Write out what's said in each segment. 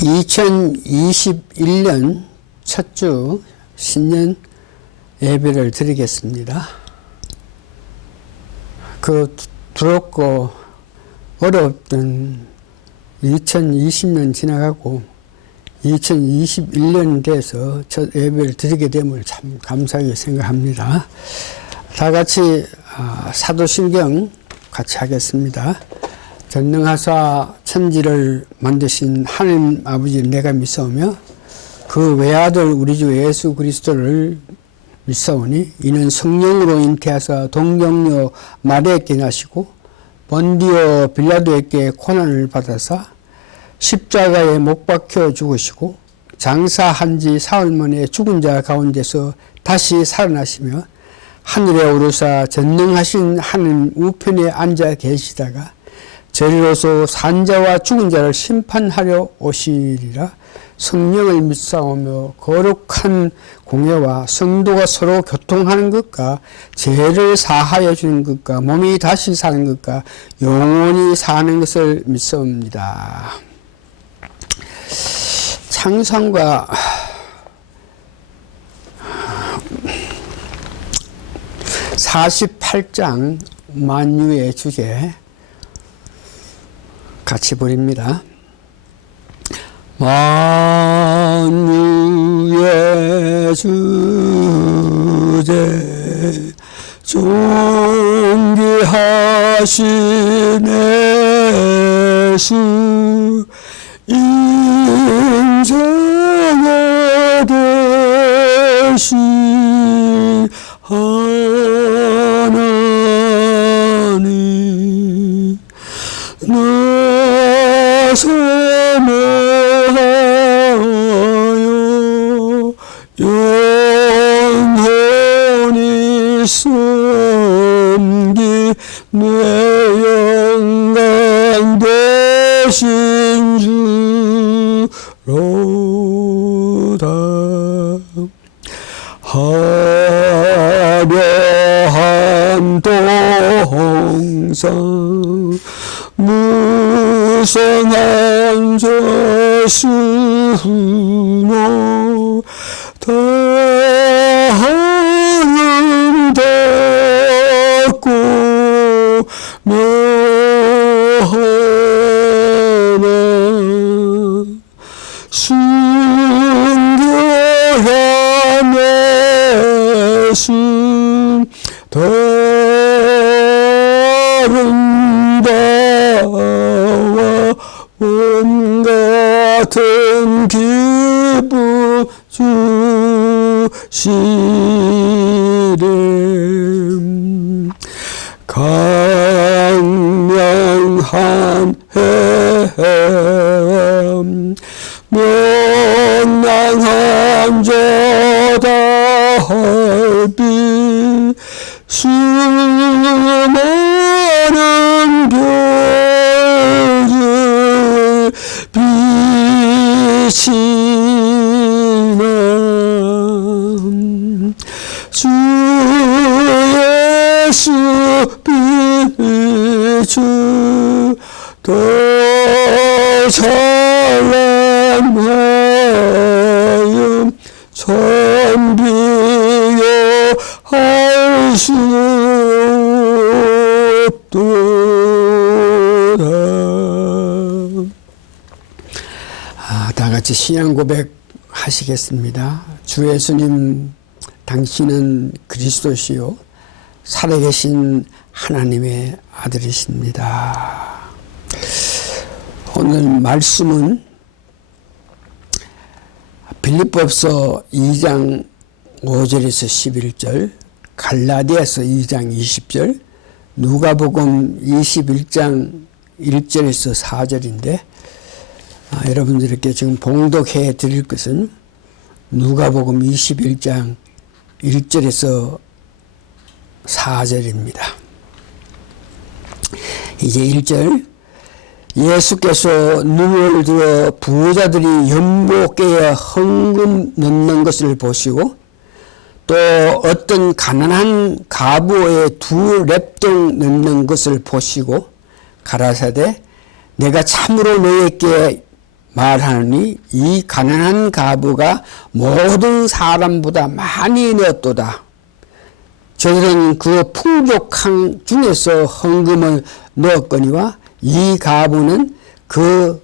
2021년 첫 주 신년 예배를 드리겠습니다. 그 두렵고 어려웠던 2020년 지나가고 2021년 돼서 첫 예배를 드리게 됨을 참 감사하게 생각합니다. 다 같이 사도신경 같이 하겠습니다. 전능하사 천지를 만드신 하나님 아버지를 내가 믿사오며 그 외아들 우리 주 예수 그리스도를 믿사오니 이는 성령으로 잉태하사 동정녀 마리아에게 나시고 본디오 빌라도에게 고난을 받아사 십자가에 못 박혀 죽으시고 장사한 지 사흘 만에 죽은 자 가운데서 다시 살아나시며 하늘에 오르사 전능하신 하나님 우편에 앉아 계시다가 저리로서 산자와 죽은 자를 심판하려 오시리라. 성령을 믿사오며 거룩한 공예와 성도가 서로 교통하는 것과 죄를 사하여 주는 것과 몸이 다시 사는 것과 영원히 사는 것을 믿사옵니다. 창성과 48장 만유의 주제 같이 부릅니다. 만유의 주제 존귀하신 예수 인생의 대신 하나님 나서모하여 영원히 섬기 내 영광 되신 주로다. 화려한 동상 무성한 저수노 다하는 닫고 묘하나 순결한 예수 아름다워 온 같은 기쁨 주시리. 강명한 해엄 명랑한 저달빛 수많은 별을 비치나 주 예수 비추 더 찬란하여 천비요 할 수 없도다. 다 같이 신앙 고백 하시겠습니다. 주 예수님, 당신은 그리스도시요 살아계신 하나님의 아들이십니다. 오늘 말씀은 빌립보서 2장 5절에서 11절, 갈라디아서 2장 20절, 누가복음 21장 1절에서 4절인데 여러분들께 지금 봉독해 드릴 것은 누가복음 21장 1절에서 4절입니다. 이제 1절, 예수께서 눈을 들어 부자들이 연못가에 헌금 넣는 것을 보시고 또 어떤 가난한 과부의 두 렙돈 넣는 것을 보시고 가라사대 내가 참으로 너희에게 말하니 이 가난한 과부가 모든 사람보다 많이 넣었도다. 저들은 그 풍족한 중에서 헌금을 넣었거니와 이 과부는 그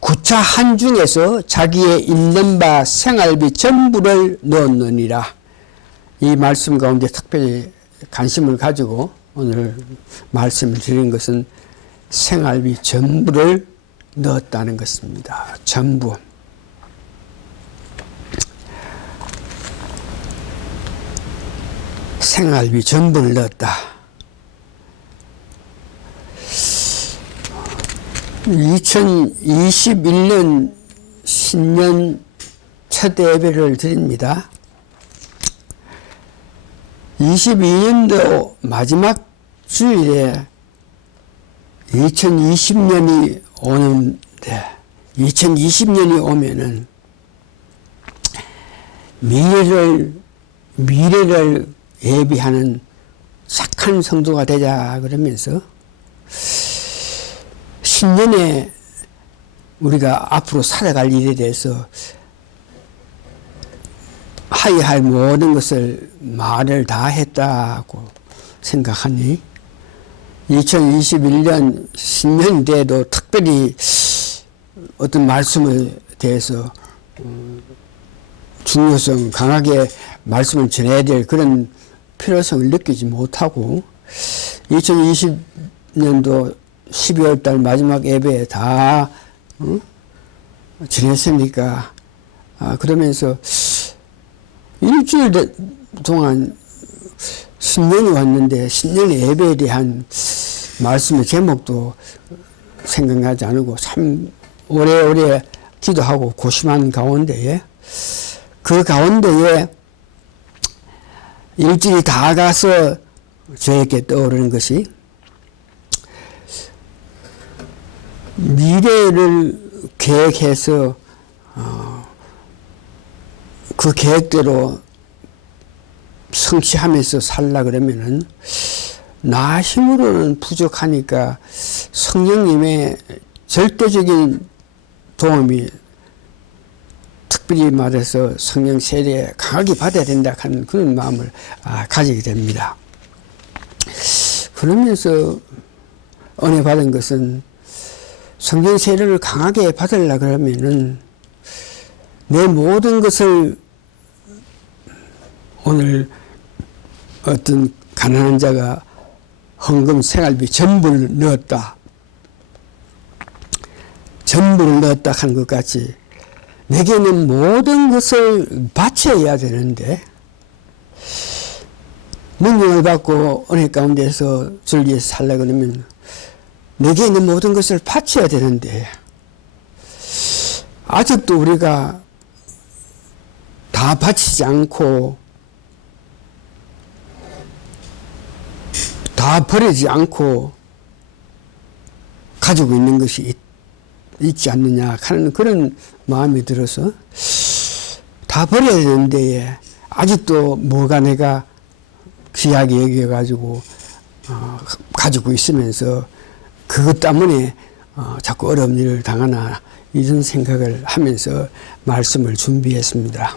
구차한 중에서 자기의 있는 바 생활비 전부를 넣었느니라. 이 말씀 가운데 특별히 관심을 가지고 오늘 말씀을 드린 것은 생활비 전부를 넣었다는 것입니다. 전부. 생활비 전부를 넣었다. 2021년 신년 첫 예배를 드립니다. 22년도 마지막 주일에 2020년이 오는데 2020년이 오면은 미래를 예비하는 착한 성도가 되자 그러면서 신년에 우리가 앞으로 살아갈 일에 대해서 하여야 할 모든 것을 말을 다 했다고 생각하니 2021년 신년 때에도 특별히 어떤 말씀에 대해서 중요성 강하게 말씀을 전해야 될 그런 필요성을 느끼지 못하고 2020년도 12월 달 마지막 예배에 다 지냈으니까 그러면서 일주일 동안 신년이 왔는데 신년의 예배에 대한 말씀의 제목도 생각나지 않고 참 오래오래 기도하고 고심한 가운데에 그 가운데에 일주일이 다 가서 저에게 떠오르는 것이 미래를 계획해서 그 계획대로 성취하면서 살라 그러면은 나 힘으로는 부족하니까 성령님의 절대적인 도움이 특별히 말해서 성령 세례 강하게 받아야 된다 하는 그런 마음을 가지게 됩니다. 그러면서 은혜 받은 것은 성령 세례를 강하게 받으려 그러면은 내 모든 것을 오늘 어떤 가난한 자가 헌금 생활비 전부를 넣었다. 전부를 넣었다 하는 것 같이 내게는 모든 것을 바쳐야 되는데 능력을 받고 은혜 가운데서 주를 위해서 살려고 하면 내게 있는 모든 것을 바쳐야 되는데 아직도 우리가 다 바치지 않고 다 버리지 않고 가지고 있는 것이 있지 않느냐 하는 그런 마음이 들어서 다 버려야 되는데 아직도 뭐가 내가 귀하게 여겨가지고 가지고 있으면서 그것 때문에 자꾸 어려운 일을 당하나 이런 생각을 하면서 말씀을 준비했습니다.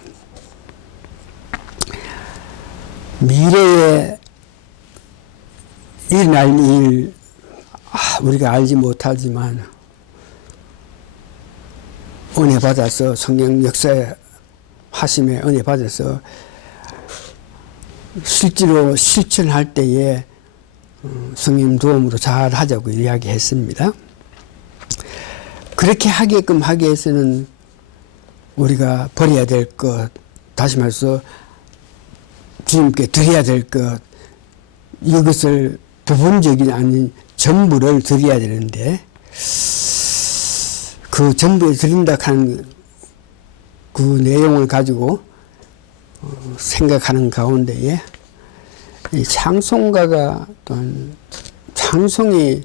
미래에 일어날 일 우리가 알지 못하지만 은혜 받아서 성령 역사의 하심에 은혜 받아서 실제로 실천할 때에 성령 도움으로 잘 하자고 이야기했습니다. 그렇게 하게끔 하기 위해서는 우리가 버려야 될 것, 다시 말해서 주님께 드려야 될 것, 이것을 부분적이 아닌 전부를 드려야 되는데 그 전부에 드린다 하는 그 내용을 가지고 생각하는 가운데에 이 찬송가가 또한 찬송이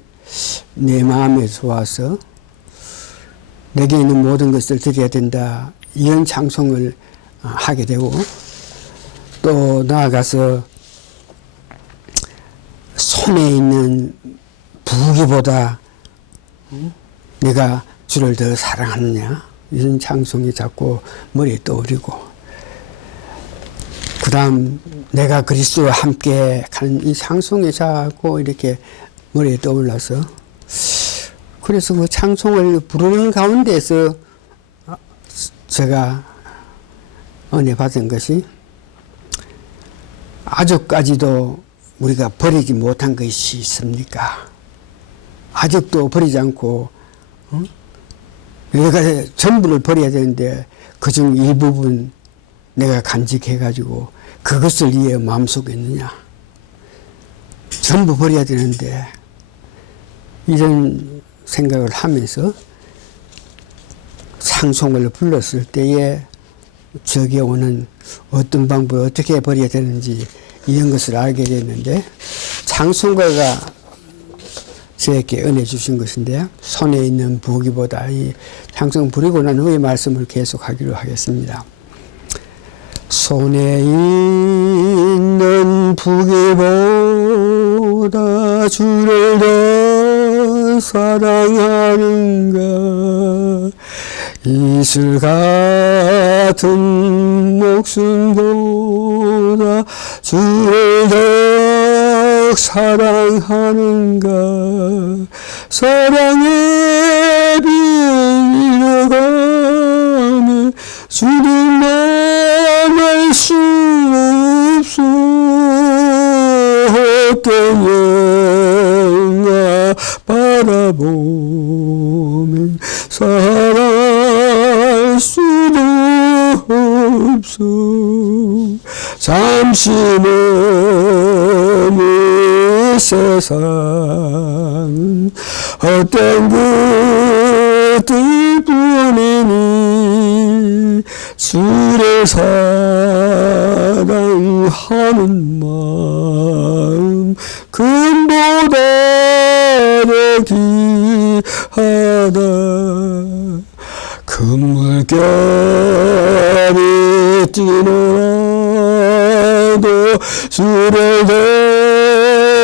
내 마음에 좋아서 내게 있는 모든 것을 드려야 된다 이런 찬송을 하게 되고 또 나아가서 손에 있는 부귀보다 내가 주를 더 사랑하느냐 이런 찬송이 자꾸 머리에 떠오르고, 그 다음 내가 그리스도와 함께 가는 이 찬송이 자꾸 이렇게 머리에 떠올라서, 그래서 그 찬송을 부르는 가운데서 제가 은혜 받은 것이, 아직까지도 우리가 버리지 못한 것이 있습니까? 아직도 버리지 않고, 내가 전부를 버려야 되는데 그중 일부분 내가 간직해가지고 그것을 이해 마음속에 있느냐? 전부 버려야 되는데, 이런 생각을 하면서 찬송을 불렀을 때에 저기에 오는 어떤 방법을 어떻게 버려야 되는지 이런 것을 알게 됐는데, 찬송가가 저에게 은혜 주신 것인데, 손에 있는 부기보다 이 찬송 부리고 난 후에 말씀을 계속하기로 하겠습니다. 손에 있는 부기보다 주를 더 사랑하는가, 이슬 같은 목숨보다 주를 더 사랑하는가, 사랑의 비로 가면 주를 만날 수 없어, 어떤 영화 바라보면 살아갈 수도 없어, 잠시 머문 세상은 헛된 것들 뿐이니, 주를 사랑하는 마음 금보다 더 귀하다, 큰 물결이 뛰노라도 주를 더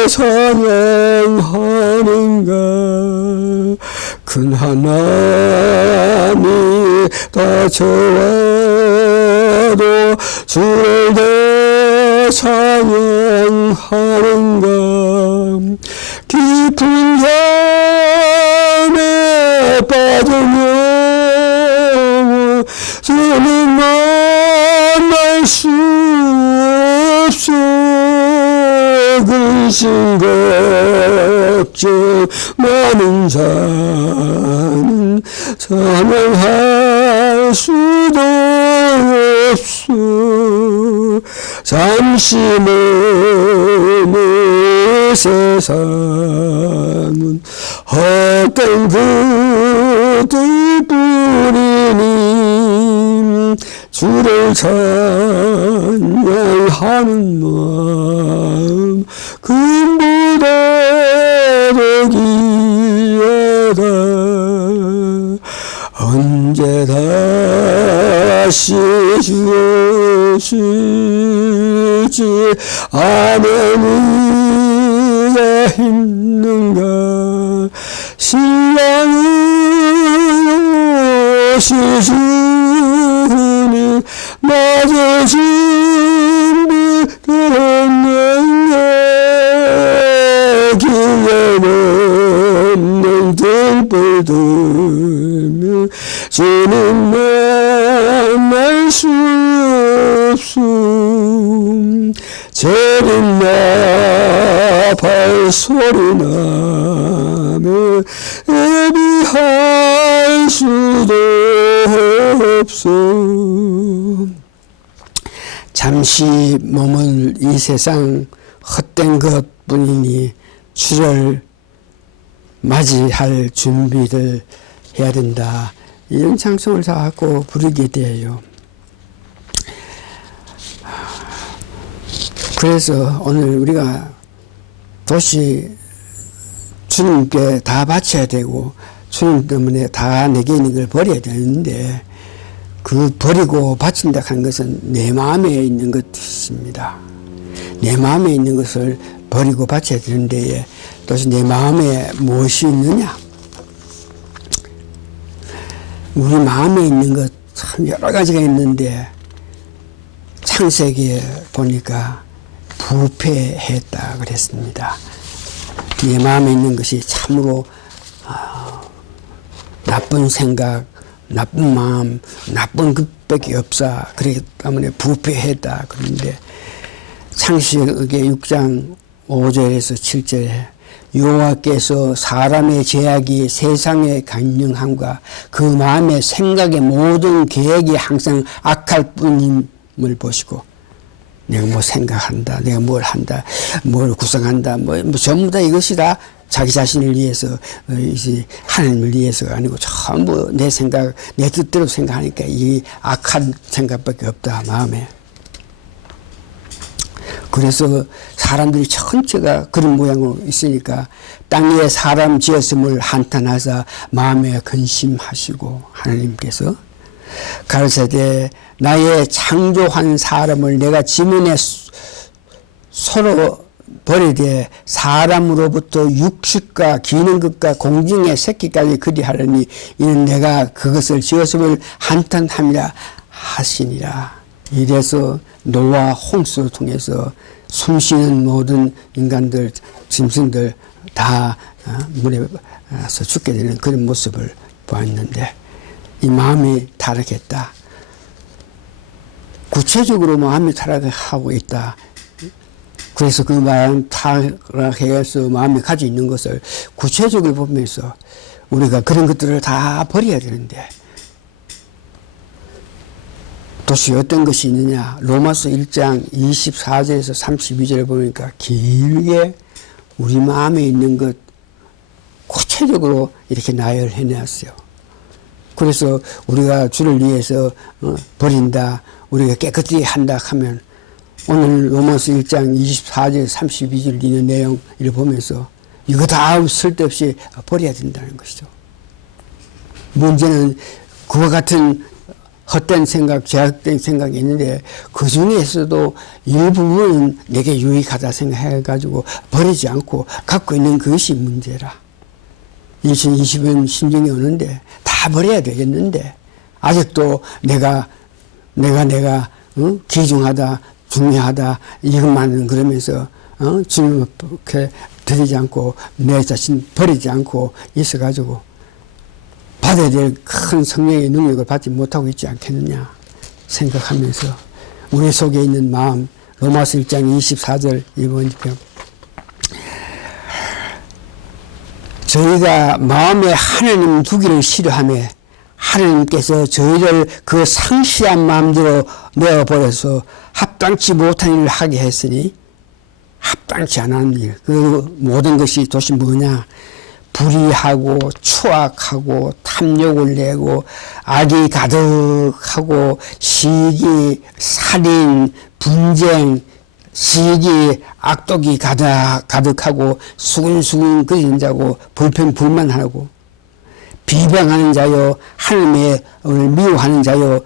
사랑하는가, 큰 하나님이 닥쳐와도 주를 더 사랑하는가, 깊은 잠에 빠져면 주는 만날 수 없어, 근심 걱정 많은 자는 사랑할 수도 없어, 잠시 머문 세상은 헛된 그들 뿐이니, 주를 찬양하는 마음 금보다 더 귀하다, 언제 다시 주실지 아는 이가 있는가, 신랑은 오실 주니 맞아 준비되었는가, 길에 없는 등불 들면 주는 만날 수 없어, 저린 나 발소리 나며 애비할 수도 없어, 잠시 머물 이 세상 헛된 것뿐이니 주를 맞이할 준비를 해야 된다, 이런 찬송을 자꾸 부르게 돼요. 그래서 오늘 우리가 도시 주님께 다 바쳐야 되고, 주님 때문에 다 내게 있는 걸 버려야 되는데, 그 버리고 바친다 하는 것은 내 마음에 있는 것입니다. 내 마음에 있는 것을 버리고 바쳐야 되는데, 도대체 내 마음에 무엇이 있느냐? 우리 마음에 있는 것 참 여러 가지가 있는데 창세기에 보니까 부패했다 그랬습니다. 내 마음에 있는 것이 참으로 나쁜 생각, 나쁜 마음, 나쁜 것밖에 없어. 그렇기 때문에 부패했다 그러는데 창세기 6장 5절에서 7절에 여호와께서 사람의 죄악이 세상의 강령함과 그 마음의 생각의 모든 계획이 항상 악할 뿐임을 보시고 내가 뭐 생각한다, 내가 뭘 한다, 뭘 구성한다, 뭐 전부 다 이것이 다 자기 자신을 위해서, 이제 하나님을 위해서가 아니고 전부 내 생각, 내 뜻대로 생각하니까 이 악한 생각밖에 없다, 마음에. 그래서 사람들이 전체가 그런 모양으로 있으니까 땅에 사람 지었음을 한탄하사 마음에 근심하시고 하나님께서 가르치되 나의 창조한 사람을 내가 지면에 서로 버리되 사람으로부터 육식과 기는 것과 공중의 새끼까지 그리하려니 이는 내가 그것을 지었음을 한탄함이라 하시니라. 이래서 노아 홍수를 통해서 숨쉬는 모든 인간들, 짐승들 다 물에서 죽게 되는 그런 모습을 보았는데 이 마음이 타락했다. 구체적으로 마음이 타락하고 있다. 그래서 그 마음 타락해서 마음이 가지고 있는 것을 구체적으로 보면서 우리가 그런 것들을 다 버려야 되는데 도대체 어떤 것이 있느냐. 로마서 1장 24절에서 32절을 보니까 길게 우리 마음에 있는 것 구체적으로 이렇게 나열해 놨어요. 그래서 우리가 주를 위해서 버린다, 우리가 깨끗이 한다 하면 오늘 로마서 1장 24절 32절 있는 내용을 보면서 이거 다 쓸데없이 버려야 된다는 것이죠. 문제는 그와 같은 헛된 생각, 제약된 생각이 있는데 그 중에서도 일부분은 내게 유익하다 생각해가지고 버리지 않고 갖고 있는 그것이 문제라. 2020년 심정이 오는데 다 버려야 되겠는데 아직도 내가 귀중하다, 중요하다 이것만은 그러면서 주님을 그렇게 드리지 않고 내 자신 버리지 않고 있어가지고 받아야 될 큰 성령의 능력을 받지 못하고 있지 않겠느냐 생각하면서 우리 속에 있는 마음 로마서 1장 24절 보니까 저희가 마음에 하나님 두기를 싫어하며 하나님께서 저희를 그 상시한 마음대로 내어버려서 합당치 못한 일을 하게 했으니 합당치 않은 일, 그 모든 것이 도대체 뭐냐. 불의하고 추악하고 탐욕을 내고 악이 가득하고 시기, 살인, 분쟁, 시기, 악독이 가득하고 수근수근 거리는 자고 불평불만하고 비방하는 자요, 하나님의 미워하는 자요,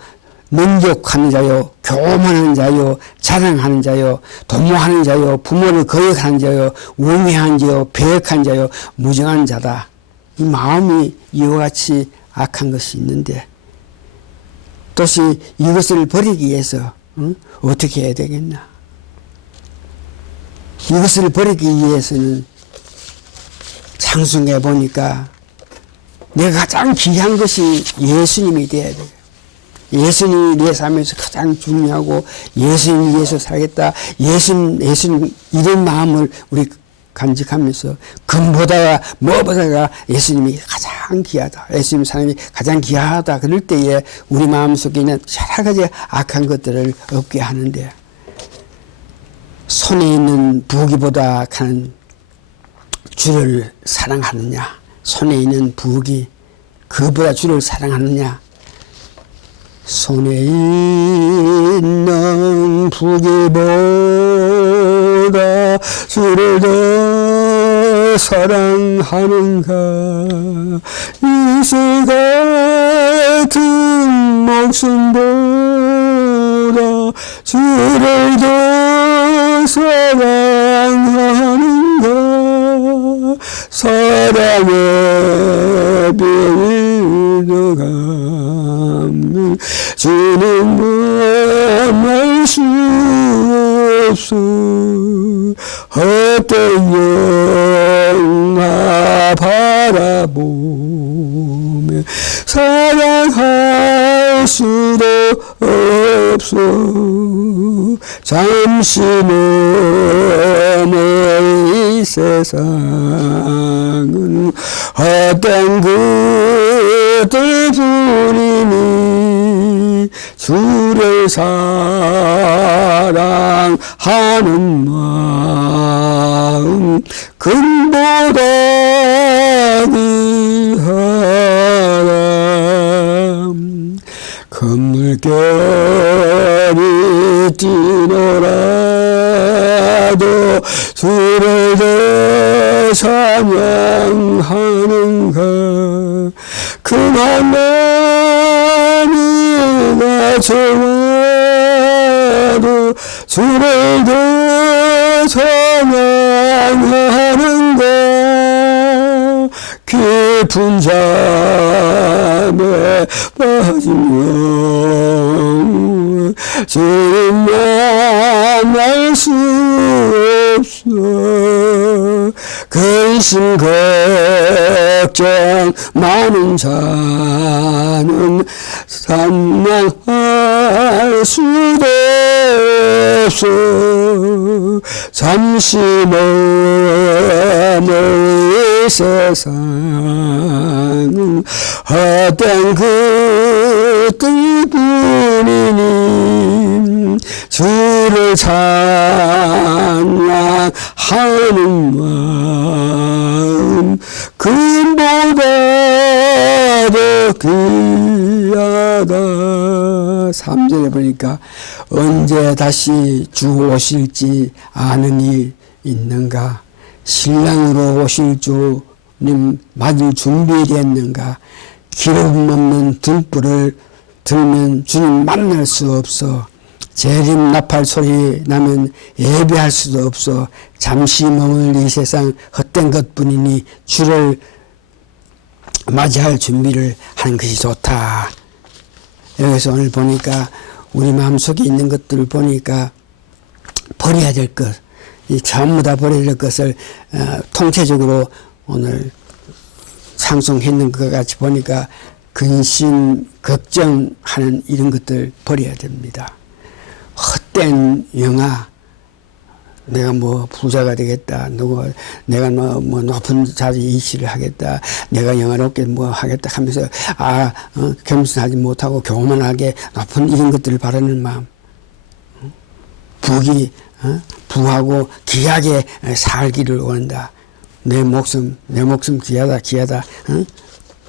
능욕하는 자요, 교만하는 자요, 자랑하는 자요, 도모하는 자요, 부모를 거역하는 자요, 우매한 자요, 배역한 자요, 무정한 자다. 이 마음이 이와 같이 악한 것이 있는데 또시 이것을 버리기 위해서 어떻게 해야 되겠나? 이것을 버리기 위해서는 창승해 보니까 내가 가장 귀한 것이 예수님이 되어야 돼요. 예수님이 내 삶에서 가장 중요하고 예수님 위해서 살겠다. 예수님 이런 마음을 우리 간직하면서 금보다 뭐보다가 예수님이 가장 귀하다. 예수님 사람이 가장 귀하다. 그럴 때에 우리 마음속에 있는 여러 가지 악한 것들을 없게 하는데 손에 있는 부귀보다 큰 주를 사랑하느냐. 손에 있는 부귀 그보다 주를 사랑하느냐. 손에 있는 부귀보다 주를 더 사랑하는가. 이슬 같은 목숨보다 주를 더 사랑하는가. 사랑의 비밀도 가면 주는 만날 수 없어 헛된 영화 바라보며 사랑할 수도 없어 잠시 넘어 이 세상은 헛된 그들뿐이니 주를 사랑하는 마음 금보다 귀하람 금물결이 뛰노라도 주를 더 찬양하는가 그만나니가 좋아도 주를 더 찬양하는가 깊은 잠에 빠지면 주를 만날 수 없어 근심 걱정 많은 자는 산망할 수도 없어 잠시 멀어 이 세상은 헛된 그들뿐이니 주를 찬양하는 마음 금보다 더 귀하다. 3절에 보니까 언제 다시 주 오실지 아는 이 있는가 신랑으로 오실 주님 맞을 준비됐는가 기름 없는 등불을 들면 주님 만날 수 없어 재림 나팔 소리 나면 예배할 수도 없어 잠시 머물 이 세상 헛된 것뿐이니 주를 맞이할 준비를 하는 것이 좋다. 여기서 오늘 보니까 우리 마음속에 있는 것들을 보니까 버려야 될 것, 이 전부 다 버려야 될 것을 통체적으로 오늘 상송했는 것 같이 보니까 근심, 걱정하는 이런 것들 버려야 됩니다. 헛된 영화, 내가 뭐 부자가 되겠다, 내가 뭐 높은 자리 이시를 하겠다, 내가 영화롭게 뭐 하겠다 하면서 겸손하지 못하고 교만하게 높은 이런 것들을 바라는 마음, 부하고 귀하게 살기를 원한다. 내 목숨 귀하다,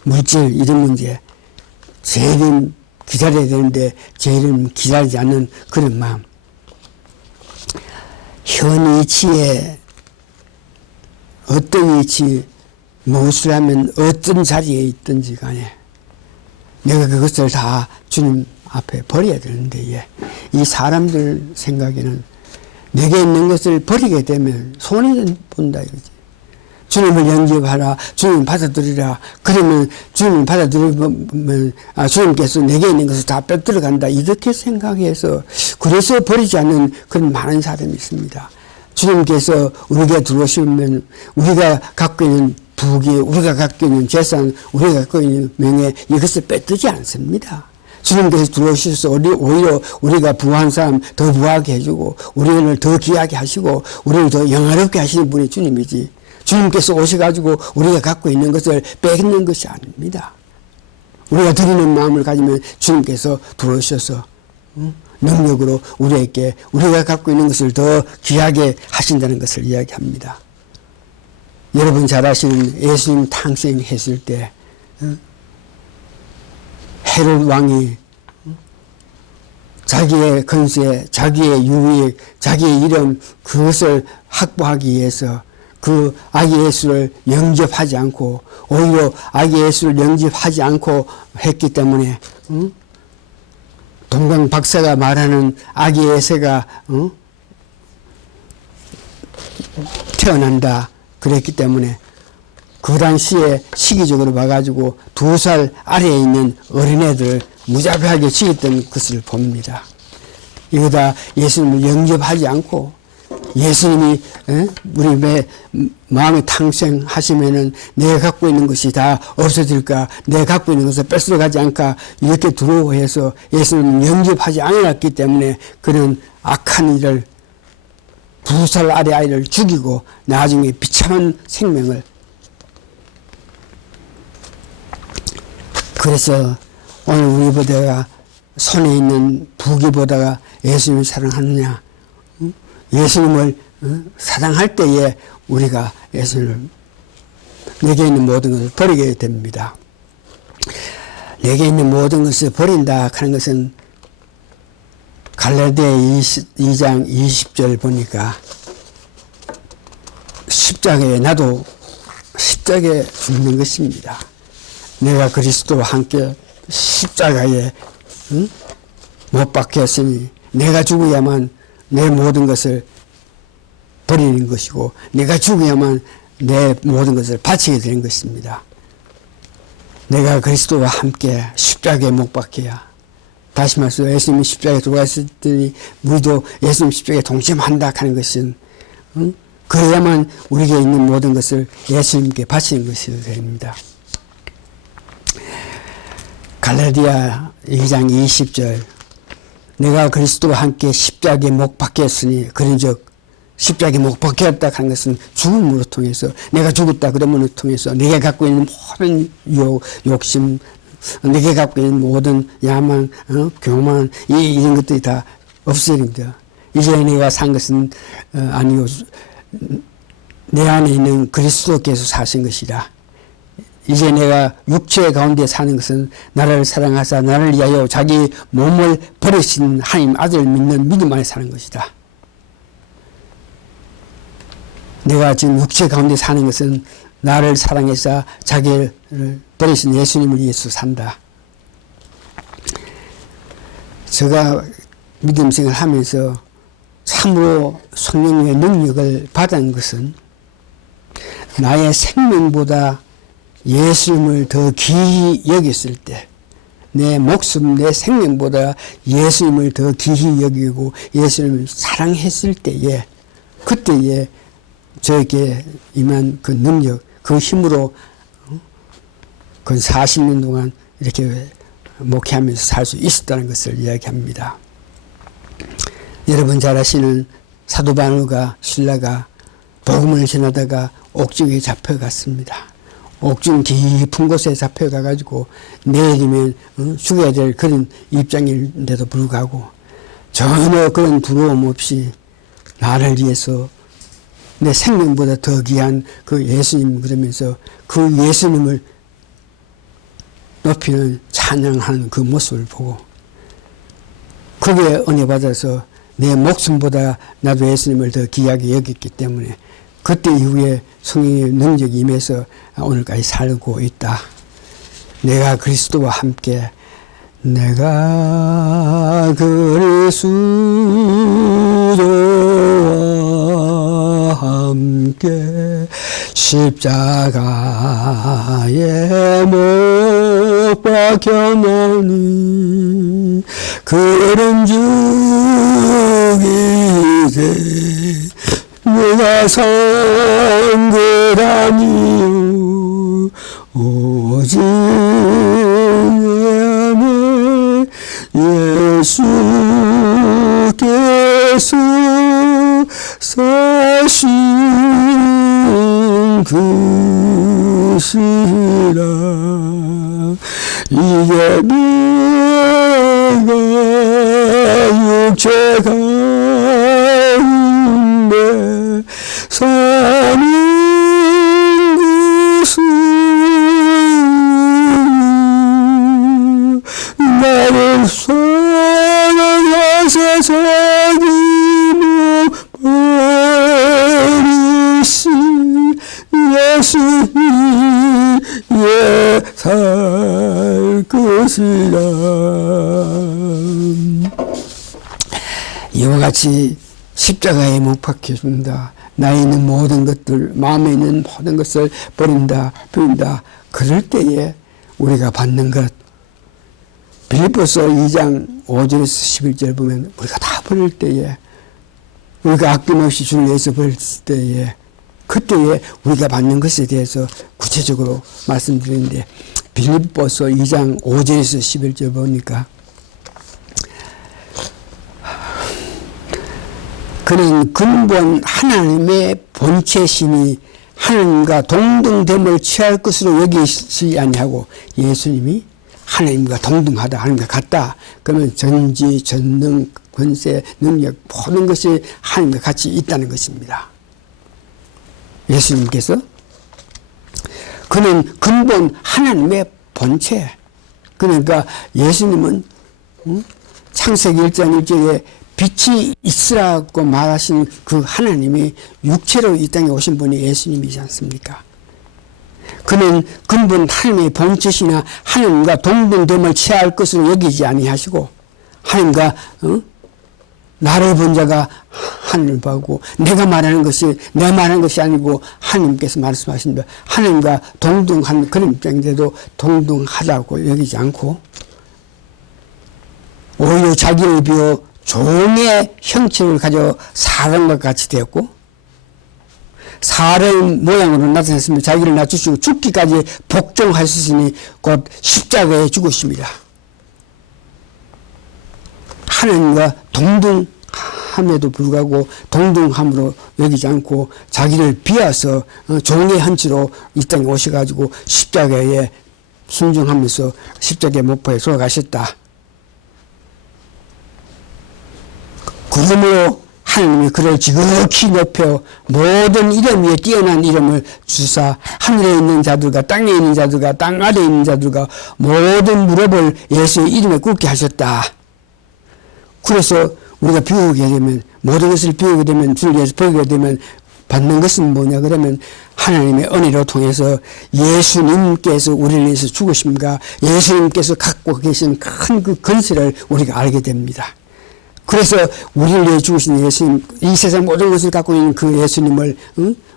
물질 이런 문제, 재림 기다려야 되는데 재림 기다리지 않는 그런 마음. 현 이치에 어떤 이치 무엇을 하면 어떤 자리에 있든지 간에 내가 그것을 다 주님 앞에 버려야 되는데 이 사람들 생각에는 내게 있는 것을 버리게 되면 손해 본다 이거지. 주님을 영접하라, 주님 받아들이라. 그러면 주님 받아들이면 주님께서 내게 있는 것을 다 빼들어간다. 이렇게 생각해서 그래서 버리지 않는 그런 많은 사람이 있습니다. 주님께서 우리가 들어오시면 우리가 갖고 있는 부귀, 우리가 갖고 있는 재산, 우리가 갖고 있는 명예 이것을 빼뜨지 않습니다. 주님께서 들어오셔서 오히려 우리가 부한 사람 더 부하게 해주고 우리를 더 귀하게 하시고 우리를 더 영화롭게 하시는 분이 주님이지. 주님께서 오셔가지고 우리가 갖고 있는 것을 뺏는 것이 아닙니다. 우리가 드리는 마음을 가지면 주님께서 들어오셔서 능력으로 우리에게 우리가 갖고 있는 것을 더 귀하게 하신다는 것을 이야기합니다. 여러분 잘 아시는 예수님 탄생했을 때 헤롯 왕이 자기의 건세, 자기의 유익, 자기의 이름 그것을 확보하기 위해서 그 아기 예수를 영접하지 않고 오히려 아기 예수를 영접하지 않고 했기 때문에 동방 박사가 말하는 아기 예수가 태어난다 그랬기 때문에 그 당시에 시기적으로 봐가지고 2살 아래에 있는 어린애들을 무자비하게 죽였던 것을 봅니다. 이거 다 예수님을 영접하지 않고 예수님이 우리 마음에 탕생하시면은 내가 갖고 있는 것이 다 없어질까, 내가 갖고 있는 것을 뺏어가지 않을까 이렇게 두려워해서 예수님을 영접하지 않았기 때문에 그런 악한 일을 2살 아래 아이를 죽이고 나중에 비참한 생명을, 그래서 오늘 우리보다가 손에 있는 부귀보다가 예수님을 사랑하느냐, 예수님을 사랑할 때에 우리가 예수님을, 내게 있는 모든 것을 버리게 됩니다. 내게 있는 모든 것을 버린다 하는 것은 갈라디아 2장 20절 보니까 십자가에, 나도 십자가에 죽는 것입니다. 내가 그리스도와 함께 십자가에 못 박혔으니 내가 죽어야만 내 모든 것을 버리는 것이고 내가 죽어야만 내 모든 것을 바치게 되는 것입니다. 내가 그리스도와 함께 십자가에 못 박혀야, 다시 말해서 예수님이 십자가에 돌아갔을 때 우리도 예수님 십자가에 동참한다 하는 것은 그래야만 우리에게 있는 모든 것을 예수님께 바치는 것이 됩니다. 갈라디아 2장 20절, 내가 그리스도와 함께 십자가에 못 박혔으니 그런즉 십자가에 못 박혔다 하는 것은 죽음으로 통해서, 내가 죽었다 그러므로 통해서 내가 갖고 있는 모든 욕심, 내가 갖고 있는 모든 야망, 교만, 이런 것들이 다 없어집니다. 이제 내가 산 것은 아니고 내 안에 있는 그리스도께서 사신 것이다. 이제 내가 육체 가운데 사는 것은 나를 사랑하사 나를 위하여 자기 몸을 버리신 하나님 아들을 믿는 믿음 안에 사는 것이다. 내가 지금 육체 가운데 사는 것은 나를 사랑해서 자기를 버리신 예수님을 위해서 산다. 제가 믿음 생활을 하면서 참으로 성령의 능력을 받은 것은 나의 생명보다 예수님을 더 귀히 여겼을 때, 내 목숨, 내 생명보다 예수님을 더 귀히 여기고 예수님을 사랑했을 때에, 그때에 저에게 임한 그 능력, 그 힘으로 그 40년 동안 이렇게 목회하면서 살 수 있었다는 것을 이야기합니다. 여러분 잘 아시는 사도 바울과 실라가 복음을 전하다가 옥중에 잡혀갔습니다. 옥중 깊은 곳에 잡혀가가지고 내일이면 죽어야 될 그런 입장인데도 불구하고 전혀 그런 두려움 없이 나를 위해서 내 생명보다 더 귀한 그 예수님, 그러면서 그 예수님을 높이는 찬양하는 그 모습을 보고 그게 은혜 받아서 내 목숨보다 나도 예수님을 더 귀하게 여겼기 때문에 그때 이후에 성령의 능력이 임해서 오늘까지 살고 있다. 내가 그리스도와 함께, 내가 그리스도와 함께 십자가에 못 박혔나니 그런즉 이제 내가 산 것 아니요 오직 내 예수께서 사신 것이라. 이제 내가 육체 가운데 사는 것은 나를 사랑하사 자기 몸 버리신 예수님의 살 것이라. 이와 같이 십자가에 못 박혀준다. 나에 있는 모든 것들, 마음에 있는 모든 것을 버린다, 그럴 때에 우리가 받는 것. 빌립보서 2장 5절에서 11절 보면 우리가 다 버릴 때에, 우리가 아낌없이 주를 위해서 버릴 때에, 그때에 우리가 받는 것에 대해서 구체적으로 말씀드리는데, 빌립보서 2장 5절에서 11절 보니까 그는 근본 하나님의 본체시니 하나님과 동등됨을 취할 것으로 여기지 아니하고, 예수님이 하나님과 동등하다, 하나님과 같다. 그러면 전지, 전능, 권세, 능력 모든 것이 하나님과 같이 있다는 것입니다. 예수님께서 그는 근본 하나님의 본체. 그러니까 예수님은 창세기 1장 1절에 빛이 있으라고 말하신 그 하나님이 육체로 이 땅에 오신 분이 예수님이지 않습니까? 그는 근본 하나님의 본체시나 하나님과 동등됨을 취할 것으로 여기지 아니하시고, 하나님과 나를 본 자가 하나님을 보고, 내가 말하는 것이 내 말하는 것이 아니고 하나님께서 말씀하신다. 하나님과 동등한 그런 입장인데도 동등하다고 여기지 않고, 오히려 자기를 비워 종의 형체를 가져 사람과 같이 되었고, 사람 모양으로 나타났으며 자기를 낮추시고 죽기까지 복종하셨으니 곧 십자가에 죽으십니다. 하나님과 동등함에도 불구하고 동등함으로 여기지 않고 자기를 비워서 종의 형체로 이 땅에 오셔가지고 십자가에 순종하면서 십자가의 목포에 돌아가셨다. 그러므로 하나님이 그를 지극히 높여 모든 이름 위에 뛰어난 이름을 주사 하늘에 있는 자들과 땅에 있는 자들과 땅 아래에 있는 자들과 모든 무릎을 예수의 이름에 꿇게 하셨다. 그래서 우리가 비우게 되면, 모든 것을 비우게 되면, 주를 위해서 버리게 되면 받는 것은 뭐냐 그러면 하나님의 은혜로 통해서 예수님께서 우리를 위해서 죽으심과 예수님께서 갖고 계신 큰 그 건설을 우리가 알게 됩니다. 그래서 우리를 위해 죽으신 예수님, 이 세상 모든 것을 갖고 있는 그 예수님을,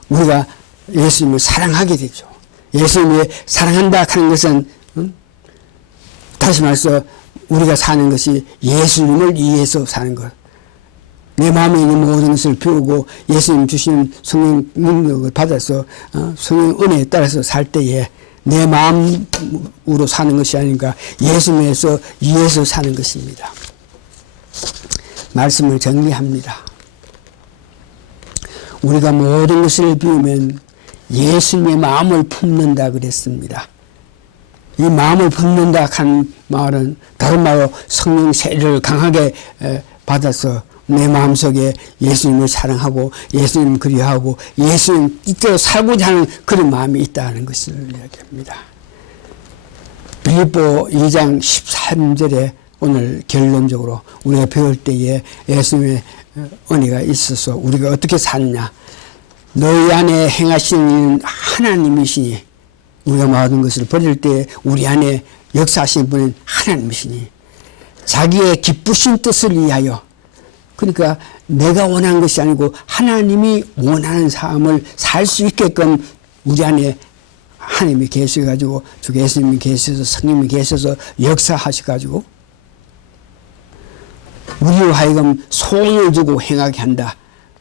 우리가 예수님을 사랑하게 되죠. 예수님을 사랑한다 하는 것은, 다시 말해서 우리가 사는 것이 예수님을 위해서 사는 것. 내 마음에 있는 모든 것을 비우고 예수님 주시는 성령 능력을 받아서 성령 은혜에 따라서 살 때에 내 마음으로 사는 것이 아닌가, 예수님에서 위해서 사는 것입니다. 말씀을 정리합니다. 우리가 모든 것을 비우면 예수님의 마음을 품는다 그랬습니다. 이 마음을 품는다 한 말은 다른 말로 성령 세례를 강하게 받아서 내 마음속에 예수님을 사랑하고 예수님을 그리워하고 예수님 이대로 살고자 하는 그런 마음이 있다는 것을 이야기합니다. 빌립보 2장 13절에 오늘 결론적으로 우리가 배울 때에 예수님의 은혜가 있어서 우리가 어떻게 사느냐, 너희 안에 행하시는 일은 하나님이시니, 우리가 모든 것을 버릴 때 우리 안에 역사하시는 분은 하나님이시니 자기의 기쁘신 뜻을 위하여, 그러니까 내가 원하는 것이 아니고 하나님이 원하는 삶을 살 수 있게끔 우리 안에 하나님이 계셔가지고, 주 예수님이 계셔서 성령님이 계셔서 역사하셔가지고 우리로 하여금 소원을 두고 행하게 한다.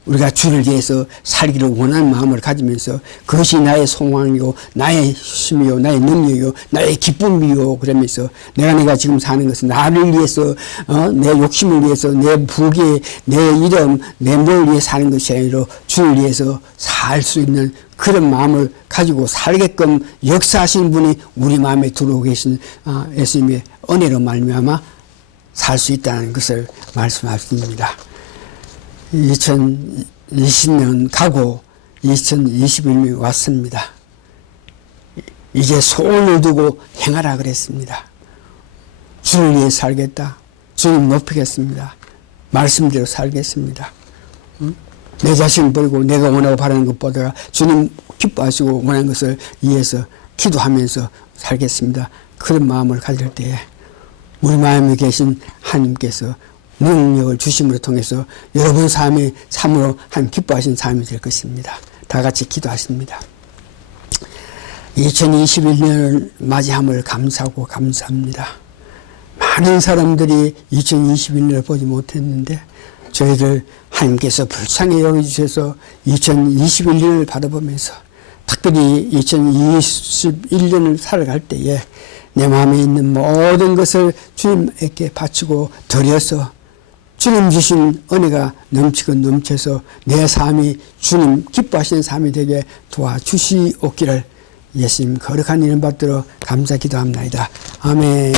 우리가 주를 위해서 살기를 원하는 마음을 가지면서 그것이 나의 소망이고 나의 힘이요 나의 능력이요 나의 기쁨이요 그러면서 내가 지금 사는 것은 나를 위해서 내 욕심을 위해서 내 부귀 내 이름 내 뭘 위해 사는 것이 아니라 주를 위해서 살 수 있는 그런 마음을 가지고 살게끔 역사하시는 분이 우리 마음에 들어오고 계신 예수님의 은혜로 말미암아 살 수 있다는 것을 말씀하십니다. 2020년 가고 2021년이 왔습니다. 이제 소원을 두고 행하라 그랬습니다. 주를 위해 살겠다. 주님 높이겠습니다. 말씀대로 살겠습니다. 내 자신을 버리고 내가 원하고 바라는 것보다 주님 기뻐하시고 원하는 것을 위해서 기도하면서 살겠습니다. 그런 마음을 가질 때에 우리 마음에 계신 하나님께서 능력을 주심으로 통해서 여러분 삶이 참으로 하나님 기뻐하시는 삶이 될 것입니다. 다 같이 기도하십니다. 2021년을 맞이함을 감사하고 감사합니다. 많은 사람들이 2021년을 보지 못했는데 저희들 하나님께서 불쌍히 여겨주셔서 2021년을 바라보면서 특별히 2021년을 살아갈 때에 내 마음에 있는 모든 것을 주님에게 바치고 드려서 주님 주신 은혜가 넘치고 넘쳐서 내 삶이 주님 기뻐하시는 삶이 되게 도와주시옵기를 예수님 거룩한 이름 받들어 감사 기도합나이다. 아멘.